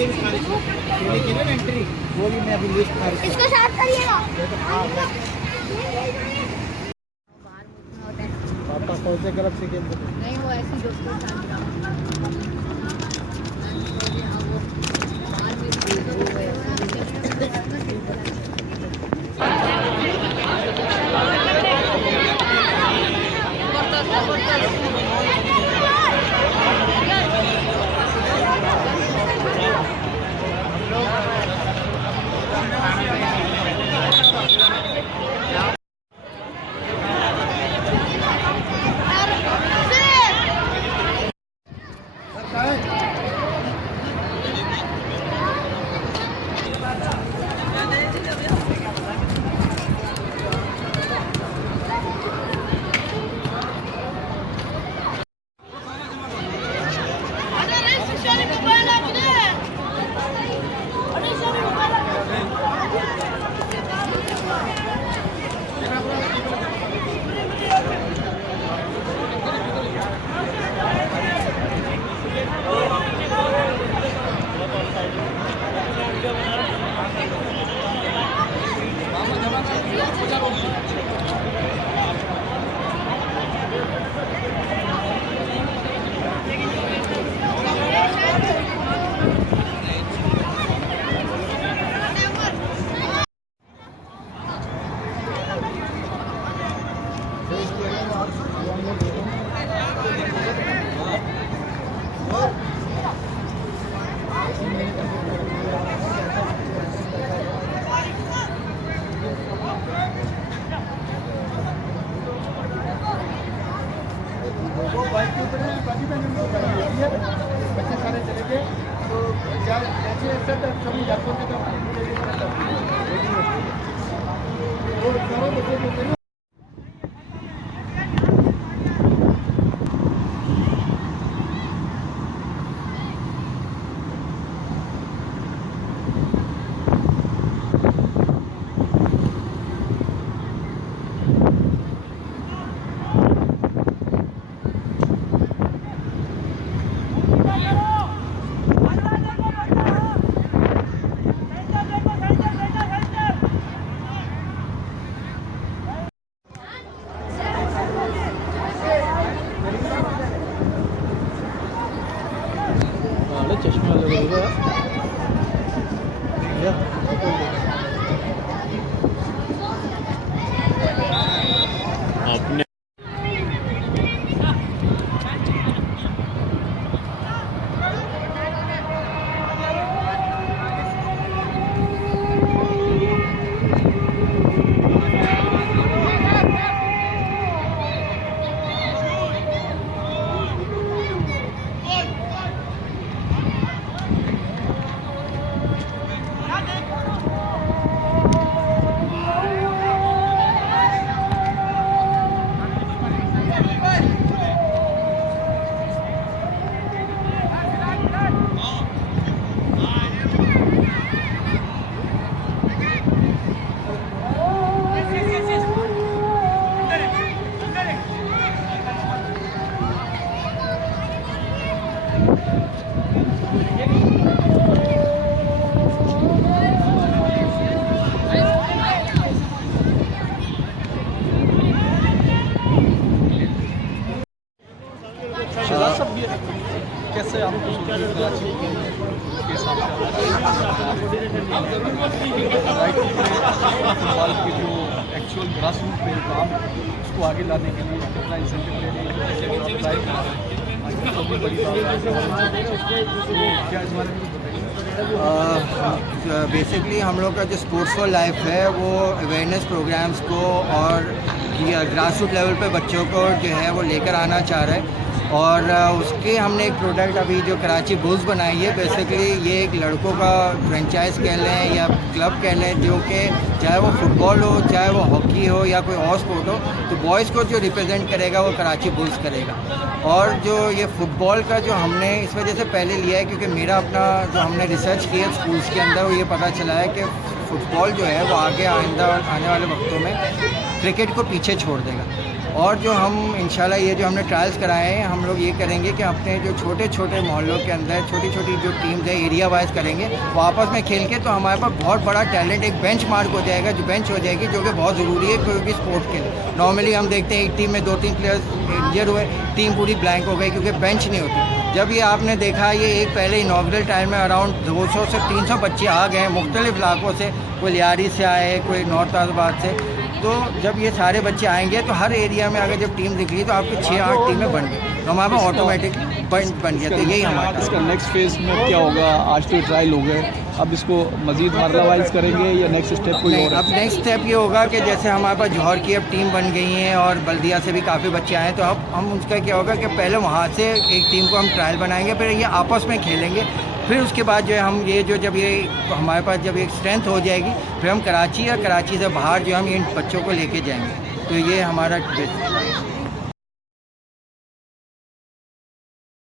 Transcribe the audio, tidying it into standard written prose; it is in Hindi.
के भी खारिज हो, केले की ना एंट्री, वो भी मैं अभी लिस्ट खारिज इसको साफ करिएगा। पापा कौन से क्लब से खेलते थे? नहीं, वो ऐसी दोस्तों के साथ बच्चे सारे चले गए तो सभी जाते थे तो सारे बच्चे चश्मा लगेगा अपने कैसे आप कराची के साथ फुटबॉल की जो एक्चुअल ग्रास रूट पे काम उसको आगे लाने के लिए कितना इंसेंटिव ले रही है, क्या इस बारे में बताइए। बेसिकली हम लोग का जो स्पोर्ट्स फॉर लाइफ है वो अवेयरनेस प्रोग्राम्स को और ग्रास रूट लेवल पे बच्चों को जो है वो लेकर आना चाह रहे हैं और उसके हमने एक प्रोडक्ट अभी जो कराची बुल्स बनाई है। बेसिकली ये एक लड़कों का फ्रेंचाइज कह लें या क्लब कह लें, जो कि चाहे वो फुटबॉल हो, चाहे वो हॉकी हो या कोई और स्पोर्ट हो, तो बॉयज़ को जो रिप्रेजेंट करेगा वो कराची बुल्स करेगा। और जो ये फुटबॉल का जो हमने इस वजह से पहले लिया है क्योंकि मेरा अपना जो हमने रिसर्च किया स्कूल्स के अंदर वो ये पता चला है कि फुटबॉल जो है वो आगे आने वाले वक्तों में क्रिकेट को पीछे छोड़ देगा। और जो हम इंशाल्लाह ये जो हमने ट्रायल्स कराए हैं, हम लोग ये करेंगे कि अपने जो छोटे छोटे मोहल्लों के अंदर छोटी छोटी जो टीम्स है एरिया वाइज करेंगे, वो आपस में खेल के तो हमारे पास बहुत बड़ा टैलेंट एक बेंच मार्क हो जाएगा, जो बेंच हो जाएगी, जो कि बहुत ज़रूरी है कोई भी स्पोर्ट के लिए। नॉर्मली हम देखते हैं एक टीम में 2-3 प्लेयर्स इंजर हुए, टीम पूरी ब्लैंक हो गई क्योंकि बेंच नहीं होती। जब ये आपने देखा ये एक पहले इनॉग्रल टाइम में अराउंड 200 से 300 बच्चे आ गए मुख्तलिफ इलाकों से, कोई लियारी से आए, कोई नॉर्थ आबाद से। तो जब ये सारे बच्चे आएंगे तो हर एरिया में अगर जब टीम दिख रही तो आपकी 6-8 टीमें बन गई, तो हमारे पास ऑटोमेटिक बन गया। तो यही हमारा इसका नेक्स्ट फेज में क्या होगा? आज तो ट्रायल हो गए, अब इसको मजीद मरलावाइज करेंगे या नेक्स्ट स्टेप कोई नहीं, और? अब नेक्स्ट स्टेप ये होगा कि जैसे हमारे पास जौहर की अब टीम बन गई है और बल्दिया से भी काफ़ी बच्चे आए हैं, तो अब हम उसका क्या होगा कि पहले वहाँ से एक टीम को हम ट्रायल बनाएंगे, फिर ये आपस में खेलेंगे, फिर उसके बाद जो है हम ये जो जब ये हमारे पास जब एक स्ट्रेंथ हो जाएगी, फिर हम कराची या कराची से बाहर जो हम इन बच्चों को लेके जाएंगे। तो ये हमारा